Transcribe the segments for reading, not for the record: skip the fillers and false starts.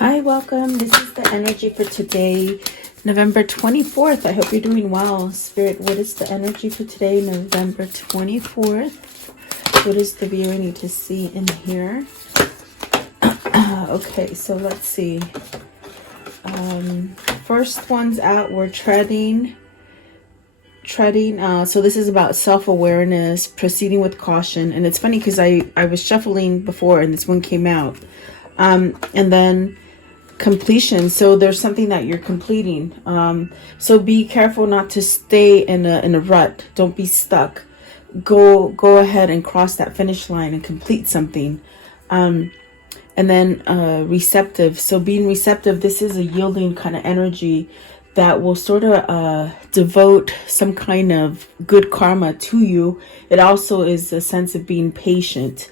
Hi, welcome. This is the energy for today, November 24th. I hope you're doing well. Spirit, what is the energy for today, November 24th? What is the viewer need to see in here? Okay, so let's see. First one's out, we're treading. So this is about self-awareness, proceeding with caution. And it's funny because I was shuffling before and this one came out. And then completion, so there's something that you're completing, so be careful not to stay in a rut. Don't be stuck. Go ahead and cross that finish line and complete something. And then receptive, so being receptive, this is a yielding kind of energy that will sort of devote some kind of good karma to you. It also is a sense of being patient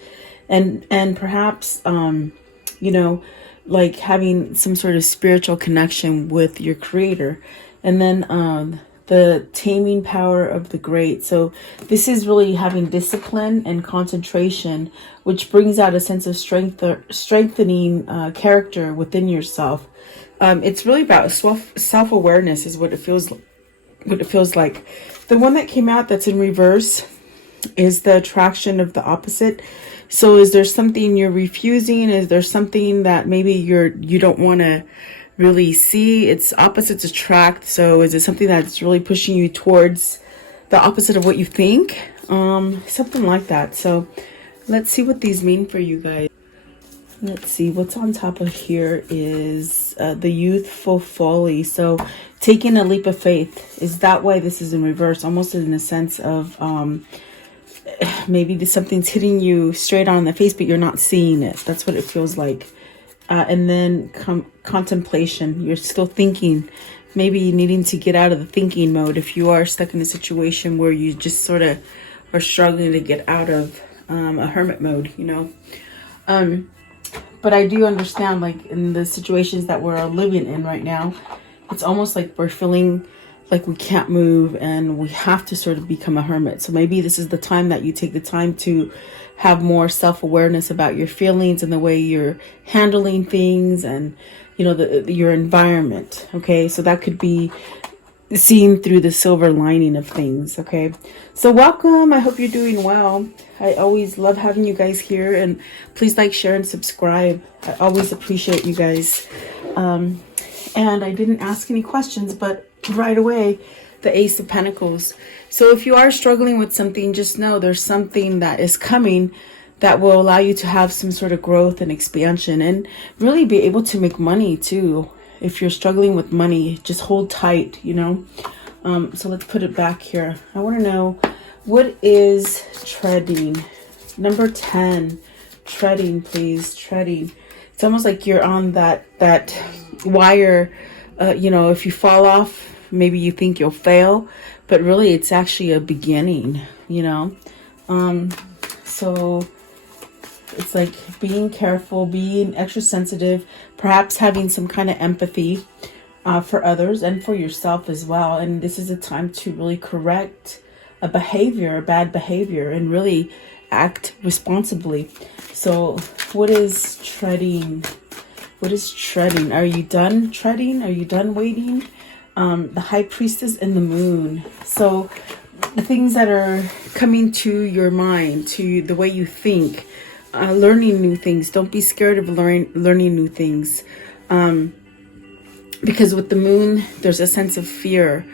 and perhaps you know, like having some sort of spiritual connection with your creator. And then the taming power of the great. So this is really having discipline and concentration, which brings out a sense of strengthening character within yourself. It's really about self-awareness is what it feels like. The one that came out that's in reverse is the attraction of the opposite. So is there something you're refusing? Is there something that maybe you don't want to really see? It's opposites attract. So is it something that's really pushing you towards the opposite of what you think? Something like that. So let's see what these mean for you guys. Let's see what's on top of here is the youthful folly. So taking a leap of faith. Is that why this is in reverse? Almost in a sense of maybe something's hitting you straight on the face, but you're not seeing it. That's what it feels like. And then contemplation. You're still thinking, maybe needing to get out of the thinking mode if you are stuck in a situation where you just sort of are struggling to get out of a hermit mode, you know. But I do understand, like in the situations that we're living in right now, it's almost like we're feeling like we can't move and we have to sort of become a hermit. So maybe this is the time that you take the time to have more self-awareness about your feelings and the way you're handling things and, you know, your environment. Okay, so that could be seen through the silver lining of things. Okay, so welcome. I hope you're doing well. I always love having you guys here, and please like, share, and subscribe. I always appreciate you guys. And I didn't ask any questions, but right away, the Ace of Pentacles. So if you are struggling with something, just know there's something that is coming that will allow you to have some sort of growth and expansion and really be able to make money too. If you're struggling with money, just hold tight, you know. So let's put it back here. I want to know, what is treading? Number 10, treading, please. Treading. It's almost like you're on that wire. You know, if you fall off, maybe you think you'll fail, but really it's actually a beginning, you know. So it's like being careful, being extra sensitive, perhaps having some kind of empathy for others and for yourself as well. And this is a time to really correct a bad behavior, and really act responsibly. So what is treading? What is treading? Are you done treading? Are you done waiting? The High Priestess and the Moon. So the things that are coming to your mind, to the way you think, learning new things. Don't be scared of learning new things. Because with the Moon, there's a sense of fear.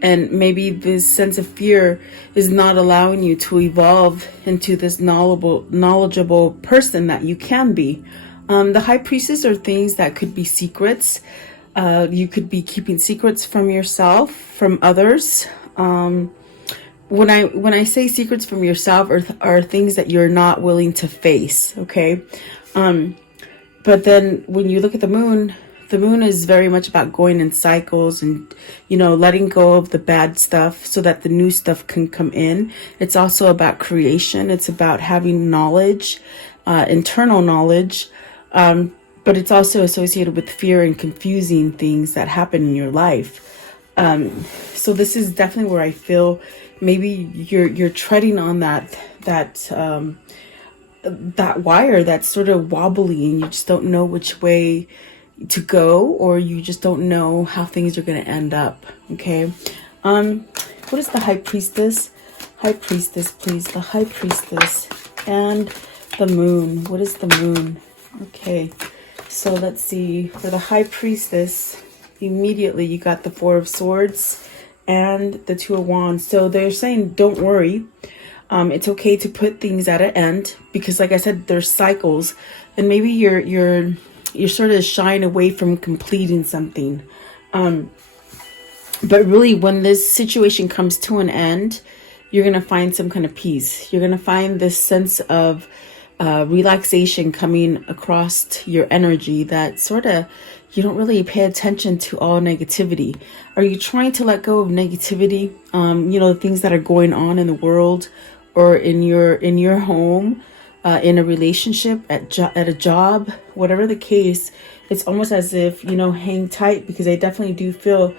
And maybe this sense of fear is not allowing you to evolve into this knowledgeable person that you can be. The High Priestess are things that could be secrets. You could be keeping secrets from yourself, from others. When I say secrets from yourself are things that you're not willing to face. Okay. But then when you look at the moon is very much about going in cycles and, you know, letting go of the bad stuff so that the new stuff can come in. It's also about creation. It's about having knowledge, internal knowledge. But it's also associated with fear and confusing things that happen in your life. So this is definitely where I feel maybe you're treading on that wire that's sort of wobbly and you just don't know which way to go, or you just don't know how things are going to end up. Okay. What is the High Priestess? High Priestess, please. The High Priestess and the Moon. What is the Moon? Okay. So let's see. For the High Priestess, immediately you got the Four of Swords and the Two of Wands. So they're saying, don't worry. It's okay to put things at an end, because like I said, there's cycles, and maybe you're sort of shying away from completing something. But really, when this situation comes to an end, you're going to find some kind of peace. You're going to find this sense of relaxation coming across your energy, that sort of, you don't really pay attention to all negativity. Are you trying to let go of negativity? The things that are going on in the world, or in your home, in a relationship, at a job, whatever the case. It's almost as if, hang tight, because I definitely do feel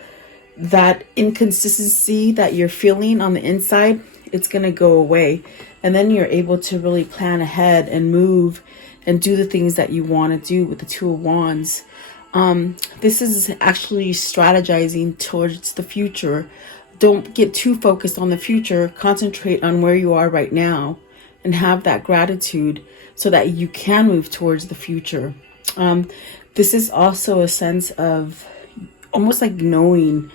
that inconsistency that you're feeling on the inside, it's going to go away. And then you're able to really plan ahead and move and do the things that you want to do with the Two of Wands. This is actually strategizing towards the future. Don't get too focused on the future. Concentrate on where you are right now and have that gratitude so that you can move towards the future. This is also a sense of almost like knowing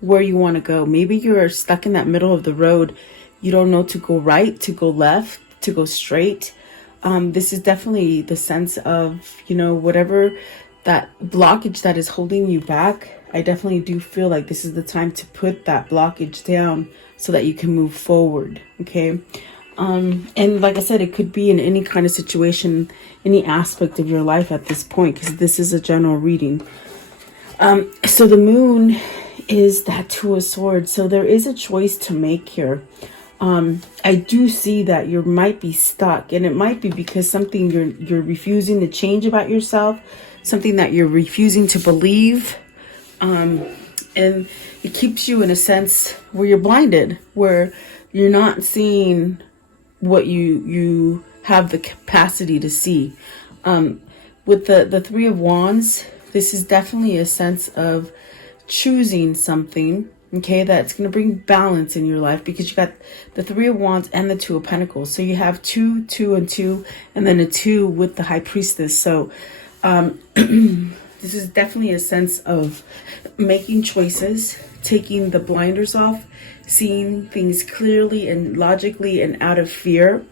where you want to go. Maybe you're stuck in that middle of the road. You don't know to go right, to go left, to go straight. This is definitely the sense of, whatever that blockage that is holding you back. I definitely do feel like this is the time to put that blockage down so that you can move forward. Okay. And like I said, it could be in any kind of situation, any aspect of your life at this point, because this is a general reading. So the Moon is that Two of Swords. So there is a choice to make here. I do see that you might be stuck, and it might be because something you're refusing to change about yourself, something that you're refusing to believe. And it keeps you in a sense where you're blinded, where you're not seeing what you have the capacity to see. With the Three of Wands, this is definitely a sense of choosing something, okay, that's going to bring balance in your life, because you got the Three of Wands and the Two of Pentacles. So you have two, and two, and then a two with the High Priestess. So this is definitely a sense of making choices, taking the blinders off, seeing things clearly and logically and out of fear,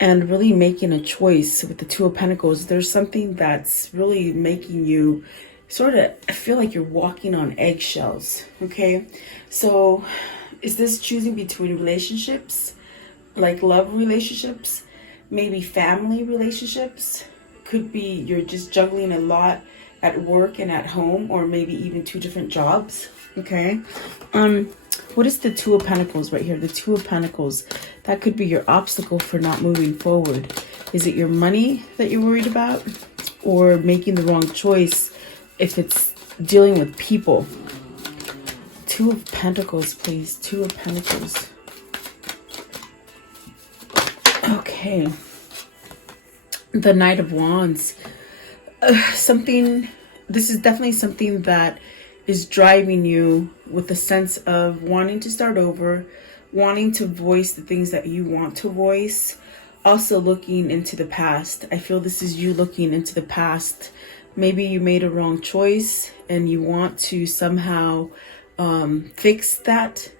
and really making a choice. With the Two of Pentacles, there's something that's really making you sort of feel like you're walking on eggshells. Okay, so is this choosing between relationships, like love relationships, maybe family relationships? Could be you're just juggling a lot at work and at home, or maybe even two different jobs. Okay. What is the Two of Pentacles right here? The Two of Pentacles, that could be your obstacle for not moving forward. Is it your money that you're worried about, or making the wrong choice if it's dealing with people? Two of Pentacles, please. Two of Pentacles. Okay. The Knight of Wands. This is definitely something that is driving you with a sense of wanting to start over, wanting to voice the things that you want to voice. Also looking into the past. I feel this is you looking into the past. Maybe you made a wrong choice and you want to somehow fix that,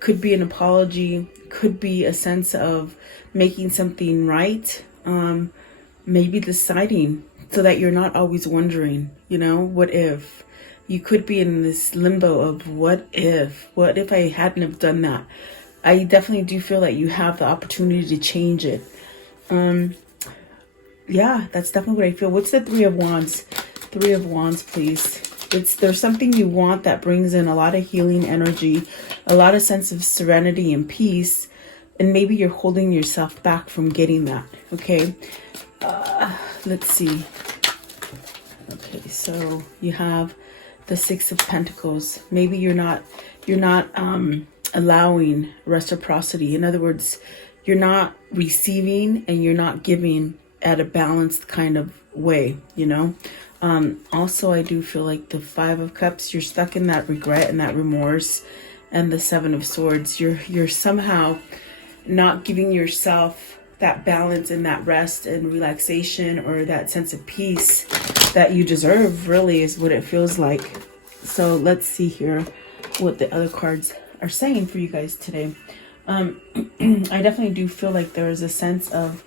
Could be an apology, could be a sense of making something right. Maybe deciding so that you're not always wondering, what if? You could be in this limbo of what if I hadn't have done that? I definitely do feel that you have the opportunity to change it. Yeah, that's definitely what I feel. What's the Three of Wands? Three of Wands, please. There's something you want that brings in a lot of healing energy, a lot of sense of serenity and peace, and maybe you're holding yourself back from getting that. Okay. Let's see. Okay, so you have the Six of Pentacles. Maybe you're not allowing reciprocity. In other words, you're not receiving and you're not giving at a balanced kind of way, you know. Also, I do feel like the Five of Cups, you're stuck in that regret and that remorse, and the Seven of Swords, you're somehow not giving yourself that balance and that rest and relaxation, or that sense of peace that you deserve, really is what it feels like. So let's see here what the other cards are saying for you guys today. I definitely do feel like there is a sense of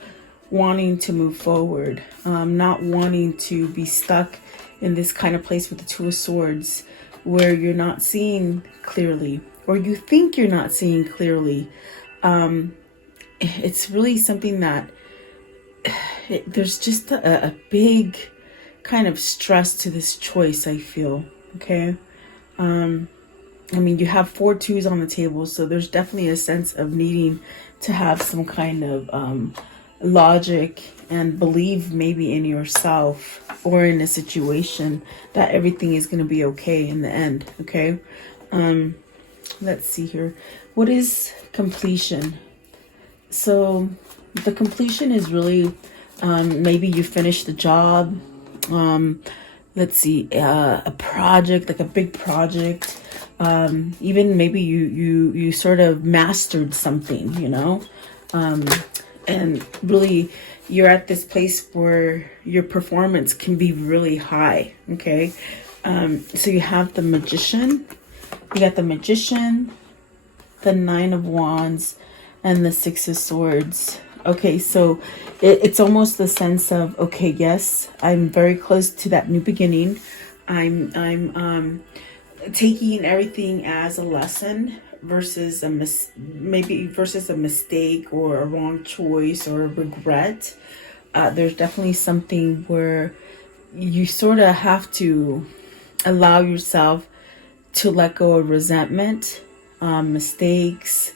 wanting to move forward, not wanting to be stuck in this kind of place with the Two of Swords, where you're not seeing clearly, or you think you're not seeing clearly. It's really something that there's just a big kind of stress to this choice, I feel. Okay. I mean, you have 4 twos on the table, so there's definitely a sense of needing to have some kind of logic and believe maybe in yourself or in a situation that everything is going to be okay in the end. Okay. Let's see here. What is completion? So the completion is really maybe you finish the job. Let's see, a project, like a big project. Even maybe you sort of mastered something, you know, and really you're at this place where your performance can be really high. Okay. So you have the Magician, you got the Magician, the Nine of Wands, and the Six of Swords. Okay, so it's almost the sense of, okay, yes, I'm very close to that new beginning. I'm taking everything as a lesson versus versus a mistake or a wrong choice or a regret. There's definitely something where you sort of have to allow yourself to let go of resentment, mistakes,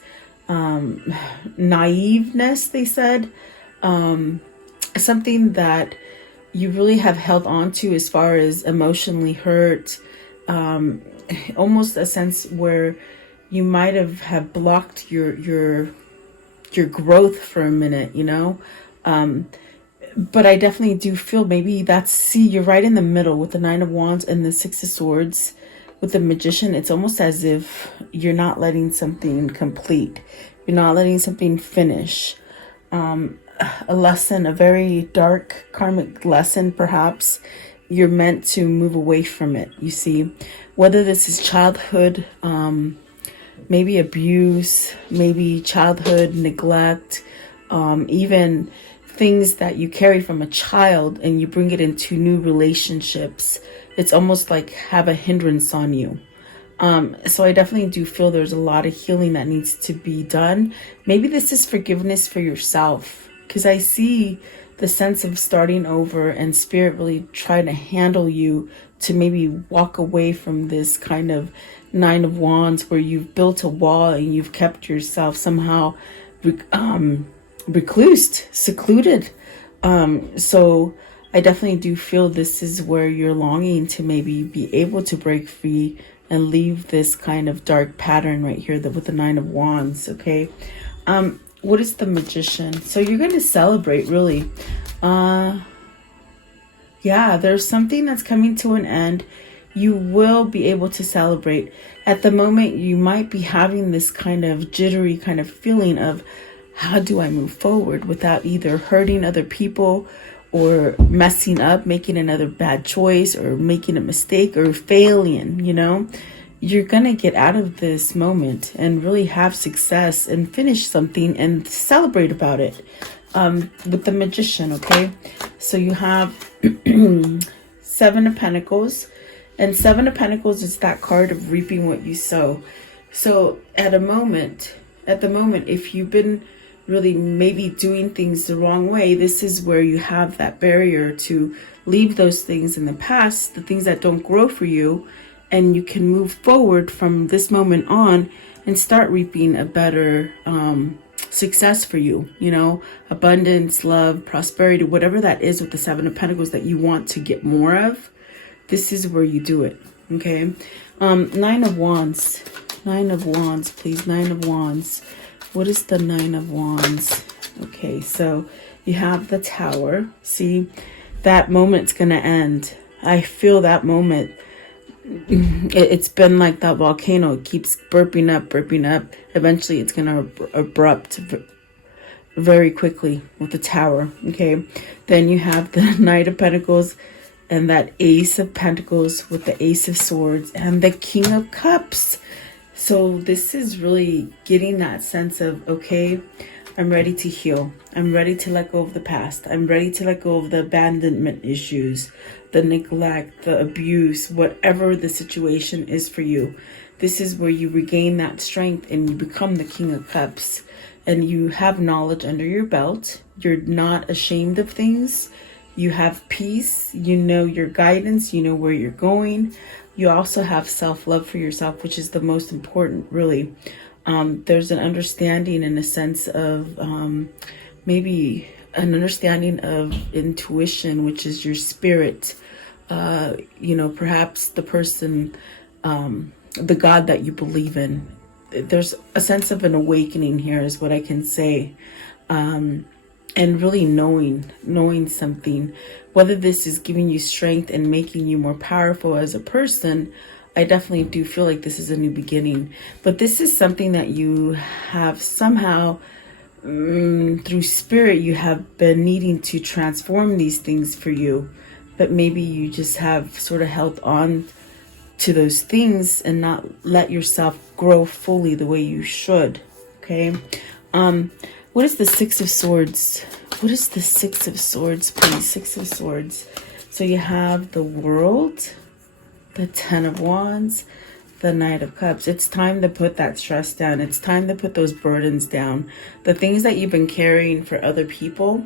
naiveness, they said, something that you really have held on to as far as emotionally hurt, almost a sense where you might have blocked your growth for a minute, you know. But I definitely do feel maybe you're right in the middle with the Nine of Wands and the Six of Swords. With the Magician, it's almost as if you're not letting something complete. You're not letting something finish. A lesson, a very dark karmic lesson, perhaps. You're meant to move away from it, you see. Whether this is childhood, maybe abuse, maybe childhood neglect, even things that you carry from a child and you bring it into new relationships. It's almost like have a hindrance on you. So I definitely do feel there's a lot of healing that needs to be done. Maybe this is forgiveness for yourself, because I see the sense of starting over and spirit really trying to handle you to maybe walk away from this kind of Nine of Wands where you've built a wall and you've kept yourself somehow reclused, secluded. So I definitely do feel this is where you're longing to maybe be able to break free and leave this kind of dark pattern right here with the Nine of Wands. Okay. What is the Magician? So you're going to celebrate, really. Yeah, there's something that's coming to an end. You will be able to celebrate. At the moment, you might be having this kind of jittery kind of feeling of, how do I move forward without either hurting other people or messing up, making another bad choice or making a mistake or failing, you know? You're going to get out of this moment and really have success and finish something and celebrate about it. With the Magician, okay? So you have Seven of Pentacles, and Seven of Pentacles is that card of reaping what you sow. So at the moment, if you've been really maybe doing things the wrong way, this is where you have that barrier to leave those things in the past, the things that don't grow for you, and you can move forward from this moment on and start reaping a better success for you, you know, abundance, love, prosperity, whatever that is with the Seven of Pentacles that you want to get more of. This is where you do it. Okay. Nine of Wands, please. Nine of Wands. What is the Nine of Wands? Okay, so you have the Tower. See, that moment's gonna end. I feel that moment. It's been like that volcano. It keeps burping up, burping up. Eventually it's gonna erupt very quickly with the Tower. Okay, then you have the Knight of Pentacles and that Ace of Pentacles with the Ace of Swords and the King of Cups. So this is really getting that sense of, okay, I'm ready to heal. I'm ready to let go of the past. I'm ready to let go of the abandonment issues, the neglect, the abuse, whatever the situation is for you. This is where you regain that strength and you become the King of Cups. And you have knowledge under your belt. You're not ashamed of things. You have peace. You know your guidance. You know where you're going. You also have self-love for yourself, which is the most important, really. There's an understanding in a sense of maybe an understanding of intuition, which is your spirit. Perhaps the person, the God that you believe in. There's a sense of an awakening here is what I can say. And really knowing something, whether this is giving you strength and making you more powerful as a person. I definitely do feel like this is a new beginning, but this is something that you have somehow through spirit, you have been needing to transform these things for you, but maybe you just have sort of held on to those things and not let yourself grow fully the way you should. Okay. What is the Six of Swords? What is the Six of Swords, please? Six of Swords. So you have the World, the Ten of Wands, the Knight of Cups. It's time to put that stress down. It's time to put those burdens down. The things that you've been carrying for other people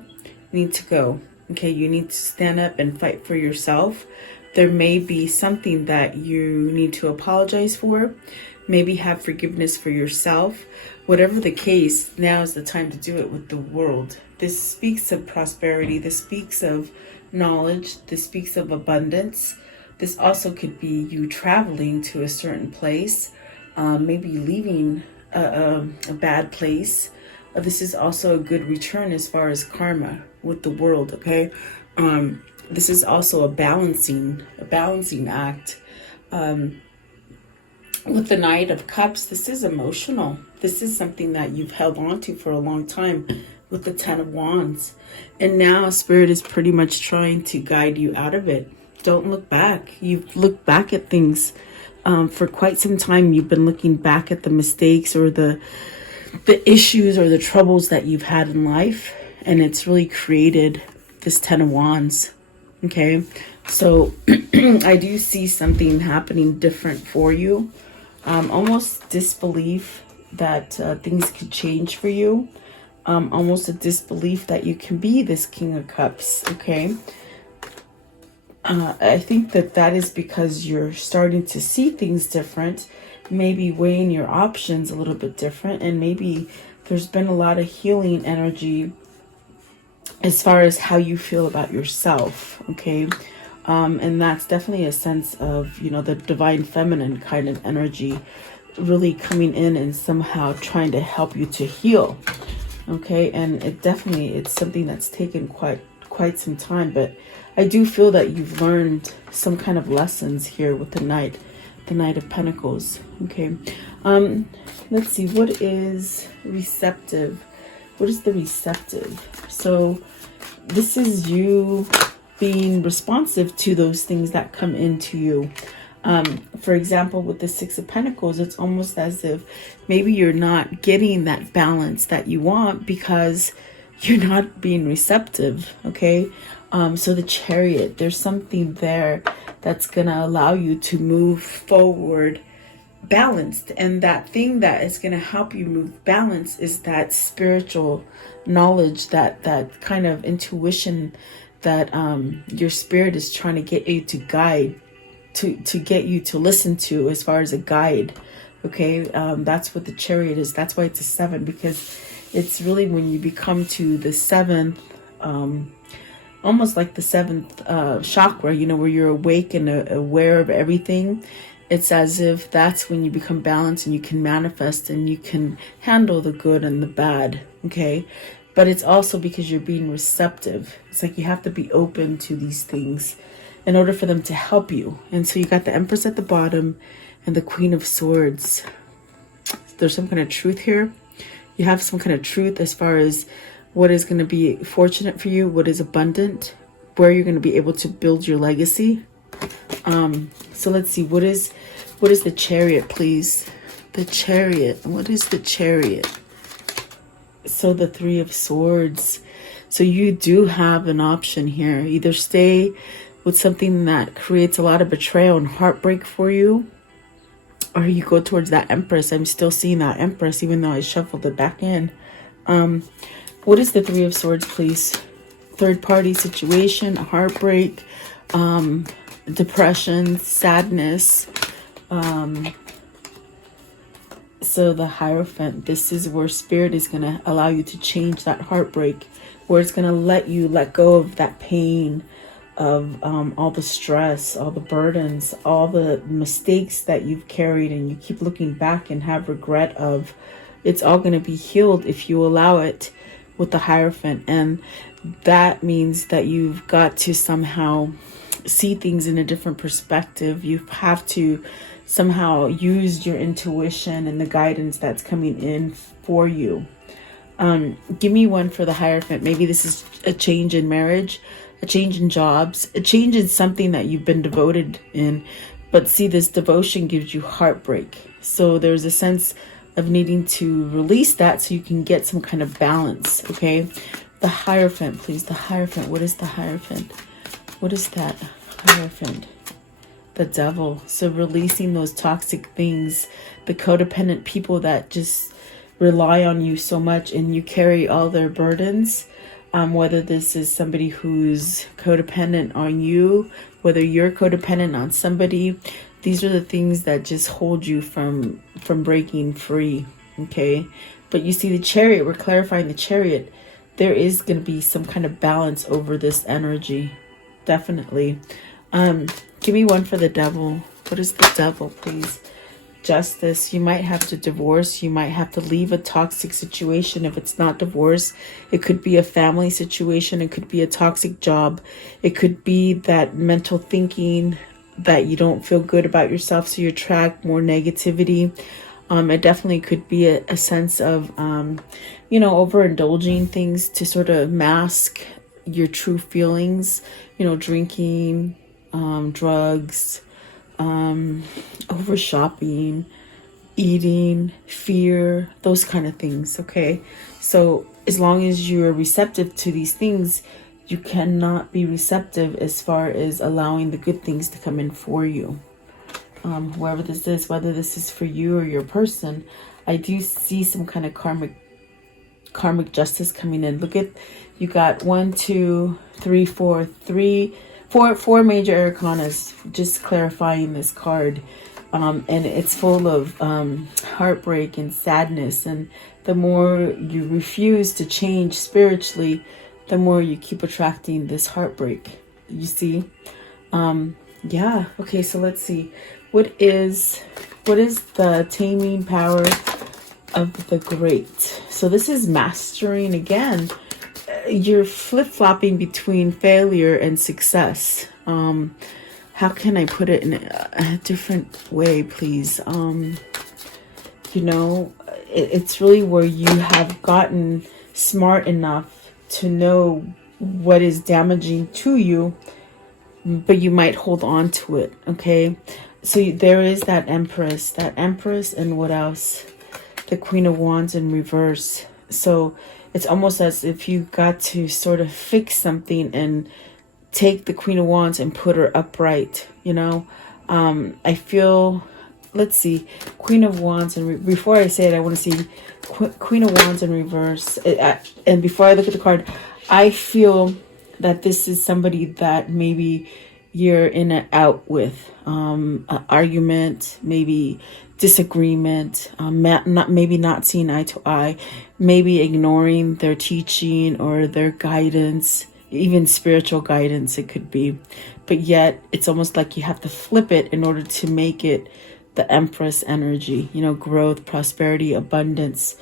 need to go. Okay, you need to stand up and fight for yourself. There may be something that you need to apologize for. Maybe have forgiveness for yourself. Whatever the case, now is the time to do it with the World. This speaks of prosperity. This speaks of knowledge. This speaks of abundance. This also could be you traveling to a certain place, maybe leaving a bad place. This is also a good return as far as karma with the World, okay? This is also a balancing act. With the Knight of Cups, this is emotional. This is something that you've held on to for a long time with the Ten of Wands. And now Spirit is pretty much trying to guide you out of it. Don't look back. You've looked back at things for quite some time. You've been looking back at the mistakes or the issues or the troubles that you've had in life. And it's really created this Ten of Wands. Okay. So I do see something happening different for you. Almost disbelief that things could change for you. Almost a disbelief that you can be this King of Cups. Okay. I think that is because you're starting to see things different, maybe weighing your options a little bit different, and maybe there's been a lot of healing energy as far as how you feel about yourself, okay? And that's definitely a sense of, the divine feminine kind of energy really coming in and somehow trying to help you to heal, okay? And it's something that's taken quite some time, but I do feel that you've learned some kind of lessons here with the Knight of Pentacles. Okay. Let's see. What is receptive? What is the receptive? So this is you being responsive to those things that come into you. For example, with the Six of Pentacles, it's almost as if maybe you're not getting that balance that you want because you're not being receptive. Okay. So the Chariot, there's something there that's going to allow you to move forward balanced. And that thing that is going to help you move balanced is that spiritual knowledge, that kind of intuition that your spirit is trying to get you to guide, to get you to listen to as far as a guide. Okay, that's what the Chariot is. That's why it's a 7, because it's really when you become to the 7th, almost like the 7th chakra, where you're awake and aware of everything. It's as if that's when you become balanced and you can manifest and you can handle the good and the bad. Okay. but it's also because you're being receptive. It's like you have to be open to these things in order for them to help you. And so you got the Empress at the bottom and the Queen of Swords. There's some kind of truth here. You have some kind of truth as far as what is going to be fortunate for you, what is abundant, where you're going to be able to build your legacy. So let's see, what is the Chariot, please? The Chariot. What is the Chariot? So the Three of Swords. So you do have an option here. Either stay with something that creates a lot of betrayal and heartbreak for you, or you go towards that Empress. I'm still seeing that Empress, even though I shuffled it back in. What is the Three of Swords, please? Third party situation, heartbreak, depression, sadness. So the Hierophant, this is where Spirit is going to allow you to change that heartbreak, where it's going to let you let go of that pain, of all the stress, all the burdens, all the mistakes that you've carried and you keep looking back and have regret of. It's all going to be healed if you allow it with the Hierophant. And that means that you've got to somehow see things in a different perspective. You have to somehow use your intuition and the guidance that's coming in for you. Give me one for the Hierophant. Maybe this is a change in marriage, a change in jobs, a change in something that you've been devoted in. But see, this devotion gives you heartbreak. So there's a sense of needing to release that so you can get some kind of balance, okay? The Hierophant, please. The Hierophant. What is the Hierophant? What is that? Hierophant. The Devil. So releasing those toxic things, the codependent people that just rely on you so much and you carry all their burdens. Whether this is somebody who's codependent on you, whether you're codependent on somebody, these are the things that just hold you from breaking free, okay? But you see the Chariot, we're clarifying the Chariot. There is going to be some kind of balance over this energy, definitely. Give me one for the Devil. What is the Devil, please? Justice. You might have to divorce. You might have to leave a toxic situation. If it's not divorce, it could be a family situation. It could be a toxic job. It could be that mental thinking that you don't feel good about yourself, so you attract more negativity. It definitely could be a sense of, overindulging things to sort of mask your true feelings, drinking, drugs, over shopping, eating, fear, those kind of things, okay? So as long as you're receptive to these things, you cannot be receptive as far as allowing the good things to come in for you. Whoever this is, whether this is for you or your person, I do see some kind of karmic justice coming in. Look at, you got 1, 2, 3, 4 major arcanas, just clarifying this card. And it's full of heartbreak and sadness. And the more you refuse to change spiritually, the more you keep attracting this heartbreak. You see? Yeah. Okay, so let's see. What is the taming power of the great? So this is mastering again. You're flip-flopping between failure and success. How can I put it in a different way, please? It's really where you have gotten smart enough to know what is damaging to you, but you might hold on to it, okay? So there is that Empress, and what else? The Queen of Wands in reverse. So it's almost as if you got to sort of fix something and take the Queen of Wands and put her upright, I feel, let's see, Queen of Wands, and before I say it, I want to see Queen of Wands in reverse. And before I look at the card, I feel that this is somebody that maybe you're in an out with, an argument, maybe disagreement, not seeing eye to eye, maybe ignoring their teaching or their guidance, even spiritual guidance it could be. But yet it's almost like you have to flip it in order to make it the Empress energy, growth, prosperity, abundance.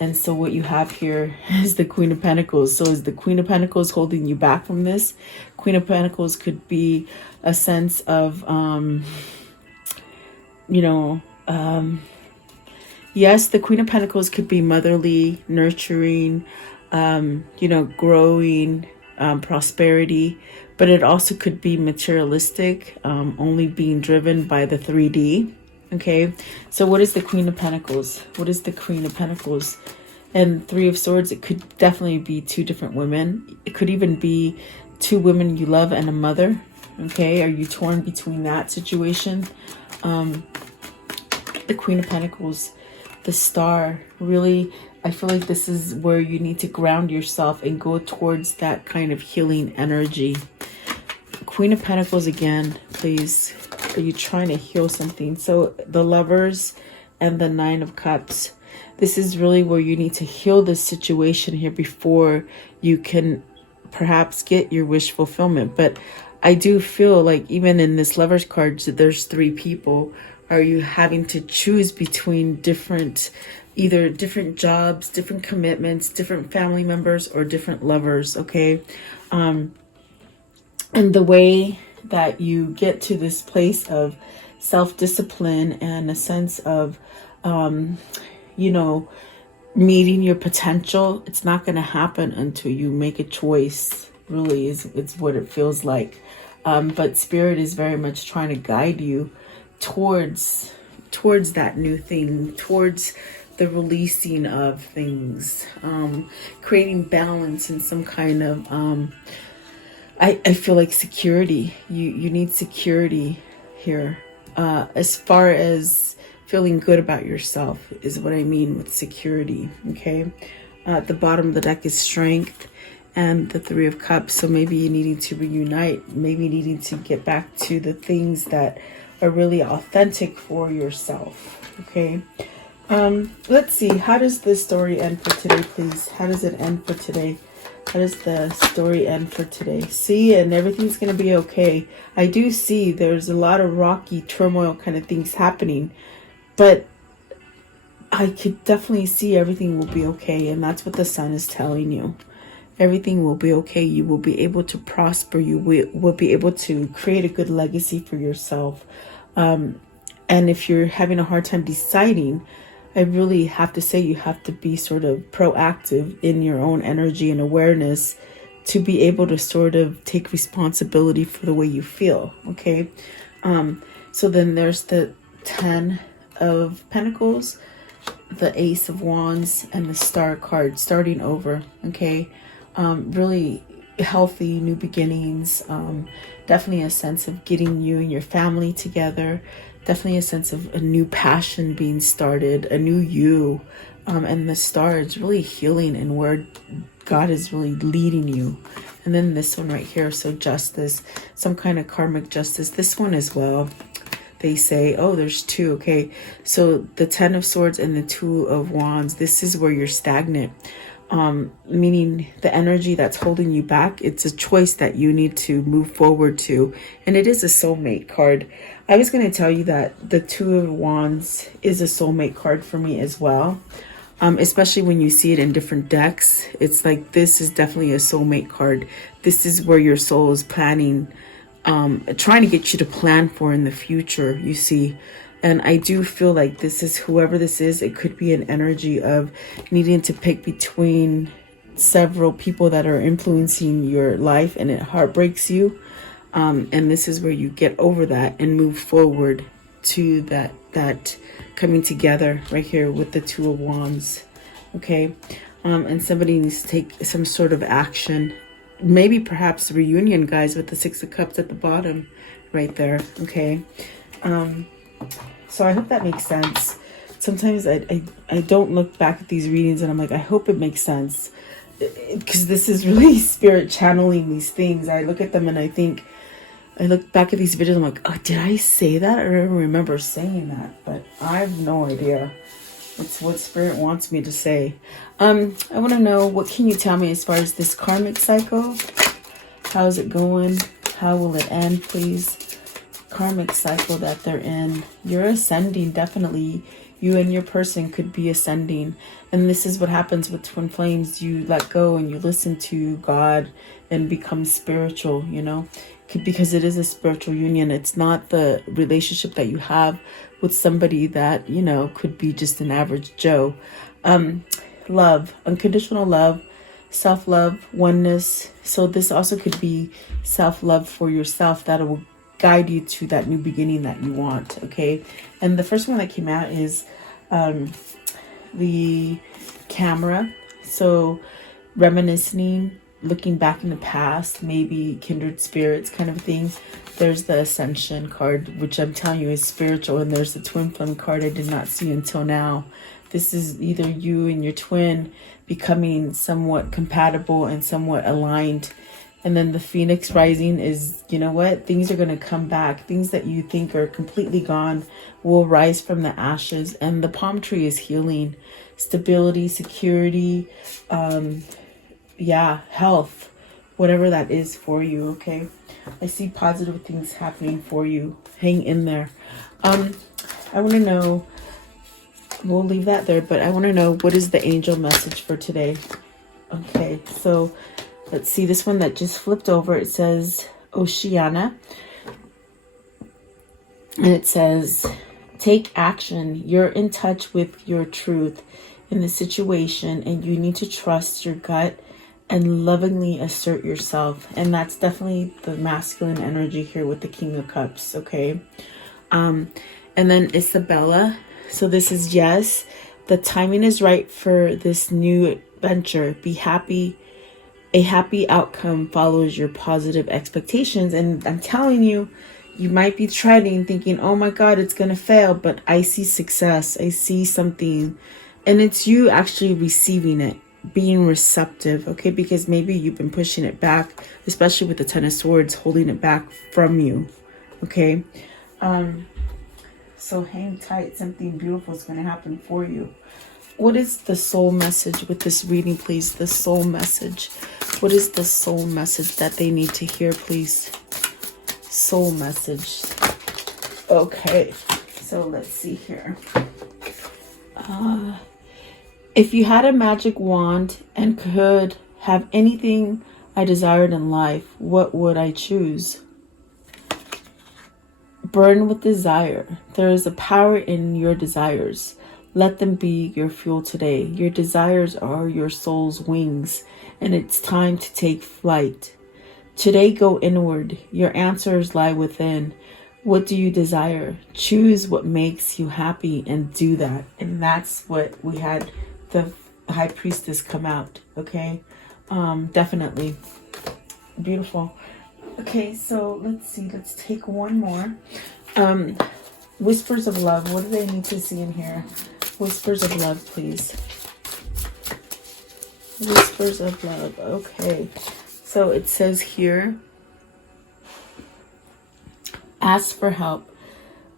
And so what you have here is the Queen of Pentacles. So is the Queen of Pentacles holding you back from this? Queen of Pentacles could be a sense of, yes, the Queen of Pentacles could be motherly, nurturing, growing, prosperity, but it also could be materialistic, only being driven by the 3D. Okay, so what is the Queen of Pentacles? What is the Queen of Pentacles? And Three of Swords, it could definitely be two different women. It could even be two women you love and a mother. Okay, are you torn between that situation? The Queen of Pentacles, the Star, really, I feel like this is where you need to ground yourself and go towards that kind of healing energy. Queen of Pentacles again, please. Are you trying to heal something? So the Lovers and the Nine of Cups. This is really where you need to heal this situation here before you can perhaps get your wish fulfillment. But I do feel like even in this Lovers card, there's three people. Are you having to choose between either different jobs, different commitments, different family members, or different lovers? Okay. And the way that you get to this place of self-discipline and a sense of, meeting your potential, it's not going to happen until you make a choice, really, it's what it feels like. But Spirit is very much trying to guide you towards that new thing, towards the releasing of things, creating balance and some kind of, I feel like security. You need security here. As far as feeling good about yourself is what I mean with security. Okay. At the bottom of the deck is Strength and the Three of Cups. So maybe you needing to reunite, maybe needing to get back to the things that are really authentic for yourself. Okay. Let's see. How does this story end for today, please? How does it end for today? How does the story end for today? See, and everything's going to be okay. I do see there's a lot of rocky turmoil kind of things happening, but I could definitely see everything will be okay. And that's what the Sun is telling you. Everything will be okay. You will be able to prosper. You will be able to create a good legacy for yourself. And if you're having a hard time deciding, I really have to say you have to be sort of proactive in your own energy and awareness to be able to sort of take responsibility for the way you feel. Okay. So then there's the 10 of Pentacles, the Ace of Wands, and the Star card, starting over. Okay. Really healthy new beginnings. Definitely a sense of getting you and your family together. Definitely a sense of a new passion being started, a new you. And the Star is really healing and where God is really leading you. And then this one right here, so Justice, some kind of karmic justice. This one as well, they say, oh, there's two. Okay, so the 10 of Swords and the 2 of Wands, this is where you're stagnant. Meaning the energy that's holding you back, it's a choice that you need to move forward to. And it is a soulmate card. I was going to tell you that the 2 of Wands is a soulmate card for me as well. Especially when you see it in different decks. It's like, this is definitely a soulmate card. This is where your soul is planning, trying to get you to plan for in the future, you see. And I do feel like this is, whoever this is, it could be an energy of needing to pick between several people that are influencing your life, and it heartbreaks you. And this is where you get over that and move forward to that coming together right here with the 2 of Wands. Okay. And somebody needs to take some sort of action. Maybe perhaps reunion, guys, with the 6 of Cups at the bottom right there. Okay. So I hope that makes sense. Sometimes I don't look back at these readings and I'm like, I hope it makes sense, because this is really Spirit channeling these things. I look at them and I look back at these videos, I'm like, oh, did I say that? I don't remember saying that, but I have no idea. It's what Spirit wants me to say. I want to know, what can you tell me as far as this karmic cycle? How's it going? How will it end, please? Karmic cycle that they're in. You're ascending, definitely. You and your person could be ascending. And this is what happens with twin flames. You let go and you listen to God and become spiritual, you know, because it is a spiritual union. It's not the relationship that you have with somebody that, you know, could be just an average Joe. Love, unconditional love, self-love, oneness. So this also could be self-love for yourself that will guide you to that new beginning that you want. Okay. And the first one that came out is the camera. So reminiscing, looking back in the past, maybe kindred spirits kind of thing. There's the Ascension card, which I'm telling you is spiritual. And there's the twin flame card I did not see until now. This is either you and your twin becoming somewhat compatible and somewhat aligned. And then the Phoenix rising is, you know what? Things are going to come back. Things that you think are completely gone will rise from the ashes. And the palm tree is healing, stability, security, health, whatever that is for you. Okay. I see positive things happening for you. Hang in there. I want to know, we'll leave that there, but I want to know, what is the angel message for today? Okay. So let's see this one that just flipped over. It says Oceana. And it says, take action. You're in touch with your truth in the situation, and you need to trust your gut and lovingly assert yourself. And that's definitely the masculine energy here with the King of Cups. Okay. And then Isabella. So this is, yes, the timing is right for this new venture. Be happy. A happy outcome follows your positive expectations. And I'm telling you, you might be treading thinking, oh my God, it's going to fail. But I see success. I see something. And it's you actually receiving it, being receptive. Okay. Because maybe you've been pushing it back, especially with the Ten of Swords, holding it back from you. Okay. So hang tight. Something beautiful is going to happen for you. What is the soul message with this reading, please? The soul message. What is the soul message that they need to hear, please? Soul message. Okay. So let's see here. If you had a magic wand and could have anything I desired in life, what would I choose? Burn with desire. There is a power in your desires. Let them be your fuel today. Your desires are your soul's wings, and it's time to take flight. Today, go inward. Your answers lie within. What do you desire? Choose what makes you happy and do that. And that's what we had the High Priestess come out. Okay. Definitely. Beautiful. Okay, so let's see. Let's take one more. Whispers of love. What do they need to see in here? Whispers of love, please. Whispers of love. Okay. So it says here, ask for help.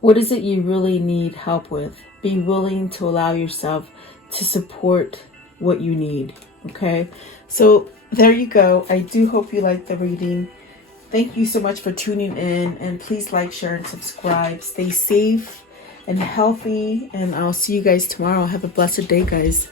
What is it you really need help with? Be willing to allow yourself to support what you need. Okay. So there you go. I do hope you liked the reading. Thank you so much for tuning in, and please like, share, and subscribe. Stay safe and healthy, and I'll see you guys tomorrow. Have a blessed day, guys.